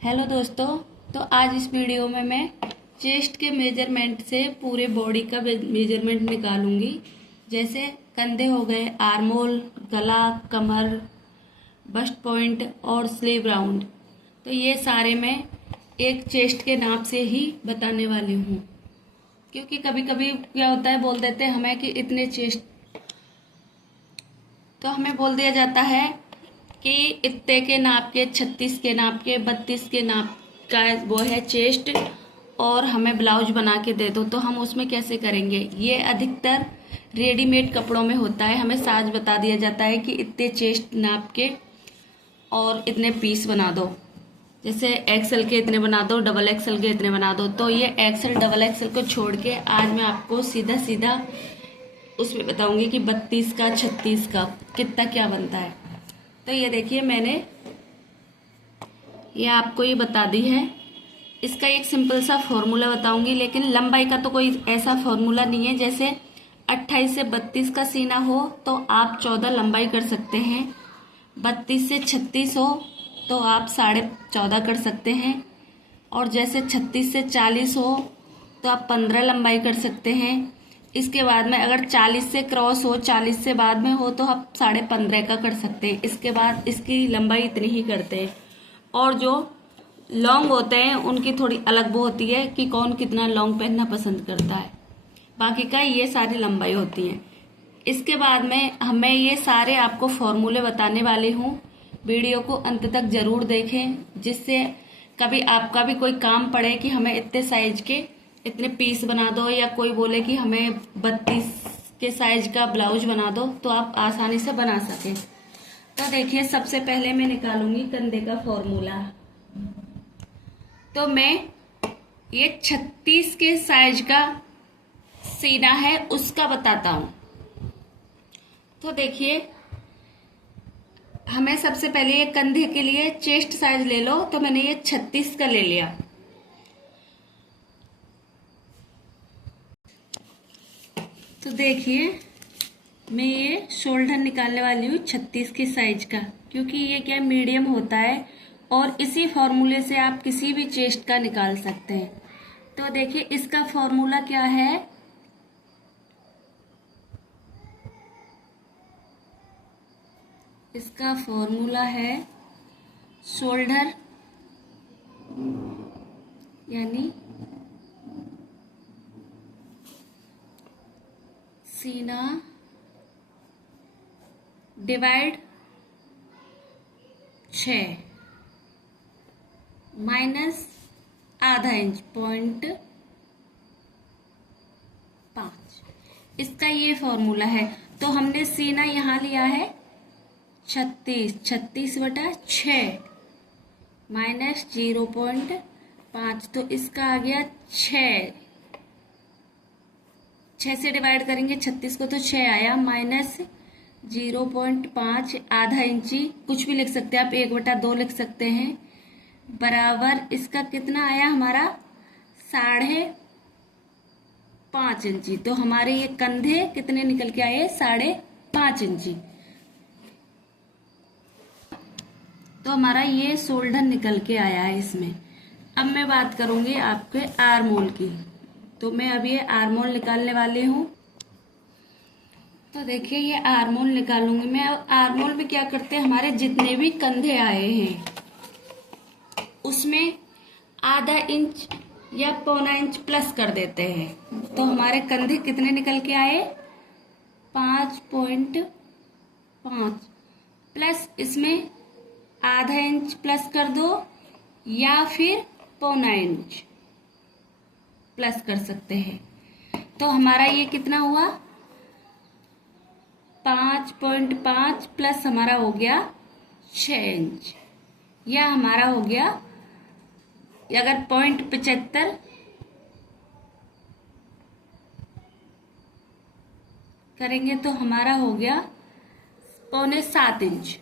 Hello दोस्तों। तो आज इस वीडियो में मैं चेस्ट के मेजरमेंट से पूरे बॉडी का मेजरमेंट निकालूंगी। जैसे कंधे हो गए, आर्मोल, गला, कमर, बस्ट पॉइंट और स्लीव राउंड। तो ये सारे मैं एक चेस्ट के नाप से ही बताने वाली हूँ, क्योंकि कभी कभी क्या होता है, बोल देते हैं हमें कि इतने चेस्ट, तो हमें बोल दिया जाता है कि इतने के नाप के, 36 के नाप के, 32 के नाप का वो है चेस्ट, और हमें ब्लाउज बना के दे दो। तो हम उसमें कैसे करेंगे? ये अधिकतर रेडीमेड कपड़ों में होता है। हमें साइज बता दिया जाता है कि इतने चेस्ट नाप के और इतने पीस बना दो। जैसे एक्सेल के इतने बना दो, डबल एक्सेल के इतने बना दो। तो ये एक्सेल डबल एक्सेल को छोड़ के आज मैं आपको सीधा सीधा उसमें बताऊंगी कि 32 का, 36 का कितना क्या बनता है। तो ये देखिए, मैंने ये आपको ये बता दी है। इसका एक सिंपल सा फॉर्मूला बताऊंगी, लेकिन लंबाई का तो कोई ऐसा फॉर्मूला नहीं है। जैसे 28 से 32 का सीना हो तो आप 14 लंबाई कर सकते हैं, 32 से 36 हो तो आप 14.5 कर सकते हैं, और जैसे 36 से 40 हो तो आप 15 लंबाई कर सकते हैं। इसके बाद में अगर 40 से क्रॉस हो, 40 से बाद में हो, तो आप 15.5 का कर सकते हैं। इसके बाद इसकी लंबाई इतनी ही करते हैं। और जो लॉन्ग होते हैं उनकी थोड़ी अलग वो होती है कि कौन कितना लॉन्ग पहनना पसंद करता है। बाकी का ये सारी लंबाई होती है। इसके बाद में हमें ये सारे आपको फॉर्मूले बताने वाली हूँ। वीडियो को अंत तक जरूर देखें, जिससे कभी आपका भी कोई काम पड़े कि हमें इतने साइज के इतने पीस बना दो, या कोई बोले कि हमें 32 के साइज का ब्लाउज बना दो, तो आप आसानी से बना सकें। तो देखिए, सबसे पहले मैं निकालूंगी कंधे का फॉर्मूला। तो मैं ये 36 के साइज का सीना है उसका बताता हूं। तो देखिए, हमें सबसे पहले ये कंधे के लिए चेस्ट साइज ले लो। तो मैंने ये 36 का ले लिया। तो देखिए, मैं ये शोल्डर निकालने वाली हूँ 36 के साइज का, क्योंकि ये क्या मीडियम होता है, और इसी फॉर्मूले से आप किसी भी चेस्ट का निकाल सकते हैं। तो देखिए, इसका फॉर्मूला क्या है? इसका फॉर्मूला है शोल्डर यानी सीना डिवाइड 6 माइनस आधा इंच, 0.5। इसका ये फॉर्मूला है। तो हमने सीना यहाँ लिया है 36/6 माइनस 0.5। तो इसका आ गया 6 से डिवाइड करेंगे 36 को तो 6 आया, माइनस 0.5, आधा इंची कुछ भी लिख सकते हैं आप, 1/2 लिख सकते हैं, बराबर इसका कितना आया हमारा 5.5 इंची। तो हमारे ये कंधे कितने निकल के आए? 5.5 इंची। तो हमारा ये शोल्डर निकल के आया है इसमें। अब मैं बात करूंगी आपके आर्मोल की। तो मैं अब ये आर्मोल निकालने वाली हूँ। तो देखिए, ये आर्मोल निकालूंगी मैं। अब आर्मोल में क्या करते हैं, हमारे जितने भी कंधे आए हैं उसमें आधा इंच या 0.25 प्लस कर देते हैं। तो हमारे कंधे कितने निकल के आए? 5.5 प्लस इसमें आधा इंच प्लस कर दो, या फिर 0.25 इंच प्लस कर सकते हैं। तो हमारा ये कितना हुआ? 5.5 प्लस हमारा हो गया 6 इंच, या हमारा हो गया, अगर 0.75 करेंगे तो हमारा हो गया 6.25 इंच।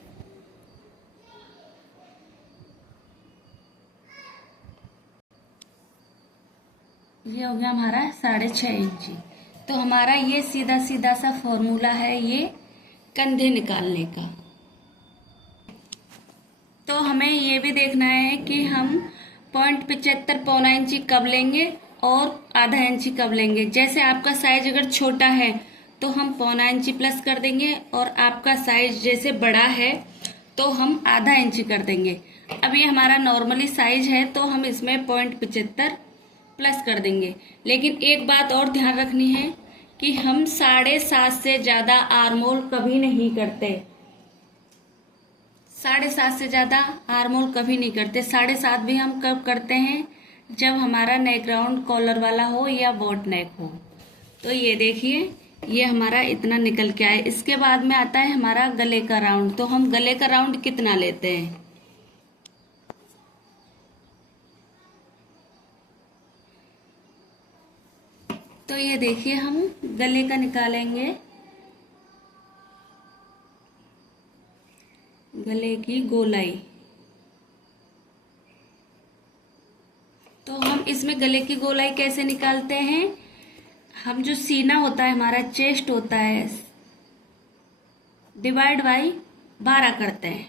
ये हो गया हमारा 6.5 इंची। तो हमारा ये सीधा सीधा सा फॉर्मूला है ये कंधे निकालने का। तो हमें ये भी देखना है कि हम 0.75 पौना इंची कब लेंगे और आधा इंची कब लेंगे। जैसे आपका साइज अगर छोटा है तो हम पौना इंची प्लस कर देंगे, और आपका साइज जैसे बड़ा है तो हम आधा इंची कर देंगे। अब ये हमारा नॉर्मली साइज है तो हम इसमें 0.75 प्लस कर देंगे। लेकिन एक बात और ध्यान रखनी है कि हम 7.5 से ज्यादा आर्मोल कभी नहीं करते। 7.5 से ज्यादा आर्मोल कभी नहीं करते। 7.5 भी हम कब करते हैं, जब हमारा नेक राउंड कॉलर वाला हो या बोट नेक हो। तो ये देखिए, ये हमारा इतना निकल के आए। इसके बाद में आता है हमारा गले का राउंड। तो हम गले का राउंड कितना लेते हैं, तो ये देखिए हम गले का निकालेंगे। गले की गोलाई, तो हम इसमें गले की गोलाई कैसे निकालते हैं, हम जो सीना होता है हमारा, चेस्ट होता है, डिवाइड बाई 12 करते हैं।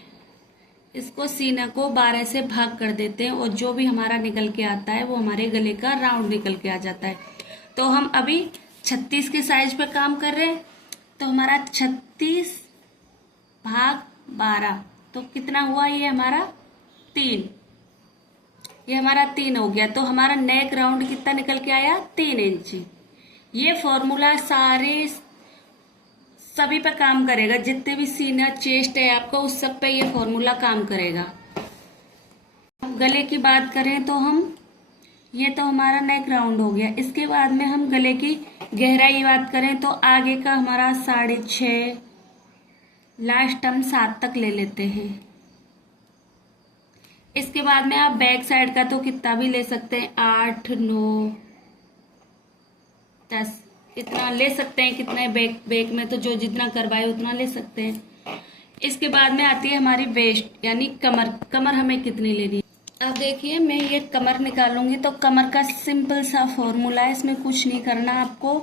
इसको सीना को 12 से भाग कर देते हैं और जो भी हमारा निकल के आता है वो हमारे गले का राउंड निकल के आ जाता है। तो हम अभी 36 के साइज पे काम कर रहे हैं, तो हमारा 36 भाग 12 तो कितना हुआ, ये हमारा 3, ये हमारा 3 हो गया। तो हमारा नेक राउंड कितना निकल के आया, 3 इंची। ये फॉर्मूला सारे सभी पे काम करेगा, जितने भी सीना चेस्ट है आपका उस सब पे ये फॉर्मूला काम करेगा। अब गले की बात करें तो हम, ये तो हमारा नेक राउंड हो गया। इसके बाद में हम गले की गहराई बात करें तो आगे का हमारा 6.5, लास्ट हम 7 तक ले लेते हैं। इसके बाद में आप बैक साइड का तो कितना भी ले सकते हैं, 8, 9, 10 इतना ले सकते हैं। कितना बैक में तो जो जितना करवाए उतना ले सकते हैं। इसके बाद में आती है हमारी वेस्ट यानी कमर। कमर हमें कितनी लेनी है, अब देखिए मैं ये कमर निकालूंगी। तो कमर का सिंपल सा फॉर्मूला है, इसमें कुछ नहीं करना आपको।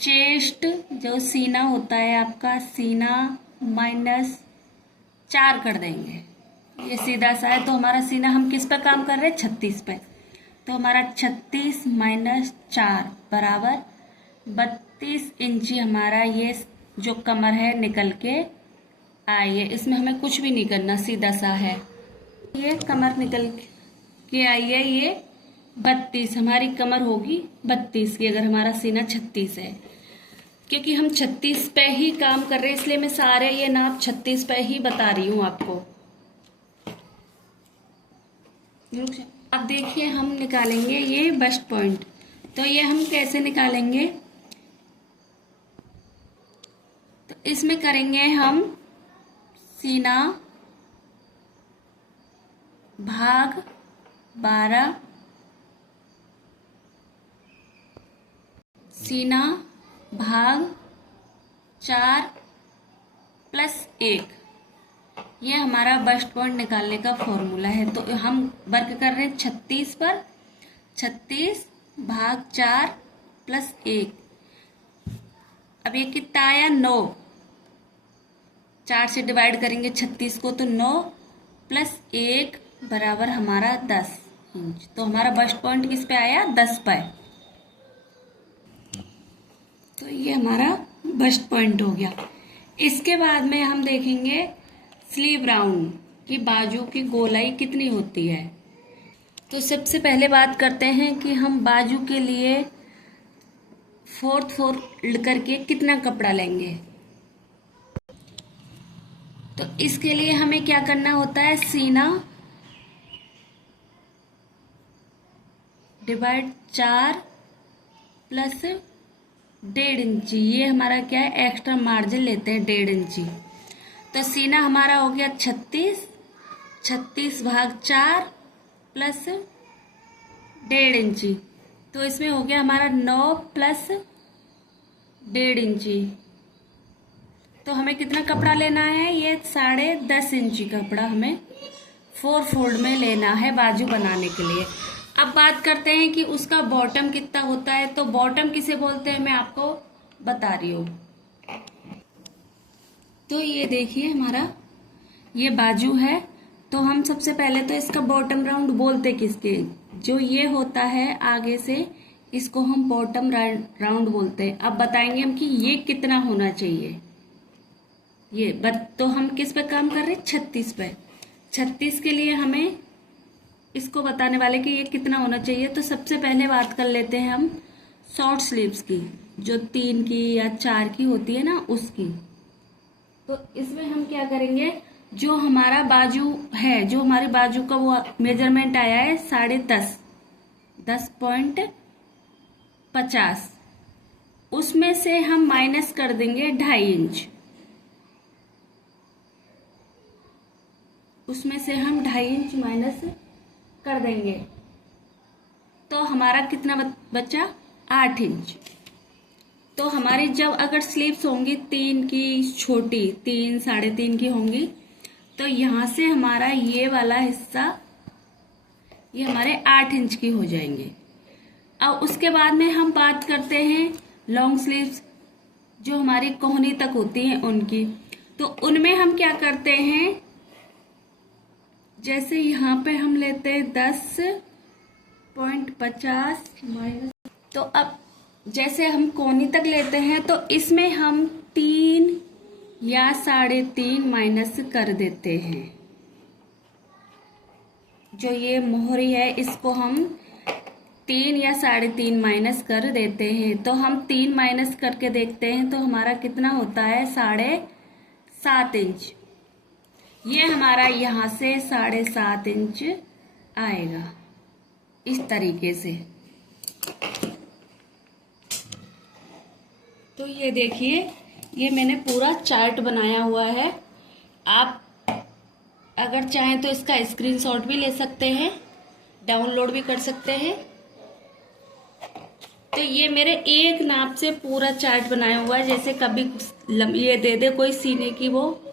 चेस्ट जो सीना होता है आपका, सीना -4 कर देंगे, ये सीधा सा है। तो हमारा सीना हम किस पे काम कर रहे हैं, 36 पे। तो हमारा 36 - 4 बराबर 32 इंची हमारा ये जो कमर है निकल के आई है। इसमें हमें कुछ भी नहीं करना, सीधा सा है। ये कमर निकल के आई है, ये 32 हमारी कमर होगी 32 की, अगर हमारा सीना 36 है। क्योंकि हम 36 पे ही काम कर रहे हैं इसलिए मैं सारे ये नाप 36 पे ही बता रही हूँ आपको। अब देखिए हम निकालेंगे ये बस्ट पॉइंट। तो ये हम कैसे निकालेंगे, तो इसमें करेंगे हम सीना भाग 12, सीना भाग 4 + 1, ये हमारा बस्ट पॉइंट निकालने का फॉर्मूला है। तो हम वर्क कर रहे हैं 36 पर, 36 भाग 4 + 1। अब ये कितना आया, 9। 4 से डिवाइड करेंगे 36 को तो 9 + 1 बराबर हमारा 10 इंच। तो हमारा बस्ट पॉइंट किस पे आया, 10 पे। तो ये हमारा बस्ट पॉइंट हो गया। इसके बाद में हम देखेंगे स्लीव राउंड की बाजू की गोलाई कितनी होती है। तो सबसे पहले बात करते हैं कि हम बाजू के लिए 4th फोल्ड करके कितना कपड़ा लेंगे। तो इसके लिए हमें क्या करना होता है, सीना डिवाइड 4 + 1.5 इंची, ये हमारा क्या है, एक्स्ट्रा मार्जिन लेते हैं 1.5 इंची। तो सीना हमारा हो गया 36, 36 भाग 4 + 1.5 इंची। तो इसमें हो गया हमारा 9 + 1.5 इंची। तो हमें कितना कपड़ा लेना है, ये 10.5 इंची कपड़ा हमें 4 फोल्ड में लेना है बाजू बनाने के लिए। अब बात करते हैं कि उसका बॉटम कितना होता है। तो बॉटम किसे बोलते हैं मैं आपको बता रही हूँ। तो ये देखिए हमारा ये बाजू है, तो हम सबसे पहले तो इसका बॉटम राउंड बोलते किसके, जो ये होता है आगे से, इसको हम बॉटम राउंड बोलते हैं। अब बताएंगे हम कि ये कितना होना चाहिए। तो हम किस पे काम कर रहे हैं, 36 पे। 36 के लिए हमें इसको बताने वाले कि ये कितना होना चाहिए। तो सबसे पहले बात कर लेते हैं हम शॉर्ट स्लीव्स की, जो 3 की या 4 की होती है ना, उसकी। तो इसमें हम क्या करेंगे, जो हमारा बाजू है, जो हमारे बाजू का वो मेजरमेंट आया है 10.5, 10.50, उसमें से हम माइनस कर देंगे 2.5 इंच। उसमें से हम 2.5 इंच माइनस कर देंगे, तो हमारा कितना बचा, 8 इंच। तो हमारी जब अगर स्लीव्स होंगी 3 की छोटी, 3, 3.5 की होंगी, तो यहाँ से हमारा ये वाला हिस्सा, ये हमारे 8 इंच की हो जाएंगे। अब उसके बाद में हम बात करते हैं लॉन्ग स्लीव्स, जो हमारी कोहनी तक होती हैं उनकी। तो उनमें हम क्या करते हैं, जैसे यहाँ पे हम लेते हैं 10.50 माइनस, तो अब जैसे हम कोहनी तक लेते हैं तो इसमें हम 3 या 3.5 माइनस कर देते हैं। जो ये मोहरी है इसको हम 3 या 3.5 माइनस कर देते हैं। तो हम 3 माइनस करके देखते हैं, तो हमारा कितना होता है, 7.5 इंच। ये हमारा यहाँ से 7.5 इंच आएगा इस तरीके से। तो ये देखिए, ये मैंने पूरा चार्ट बनाया हुआ है। आप अगर चाहें तो इसका स्क्रीनशॉट भी ले सकते हैं, डाउनलोड भी कर सकते हैं। तो ये मेरे एक नाप से पूरा चार्ट बनाया हुआ है। जैसे कभी ये दे दे कोई सीने की वो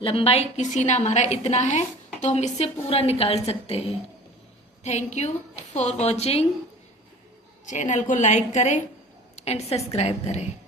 लंबाई की, सीना हमारा इतना है, तो हम इससे पूरा निकाल सकते हैं। Thank you for watching. Channel को लाइक करें एंड सब्सक्राइब करें।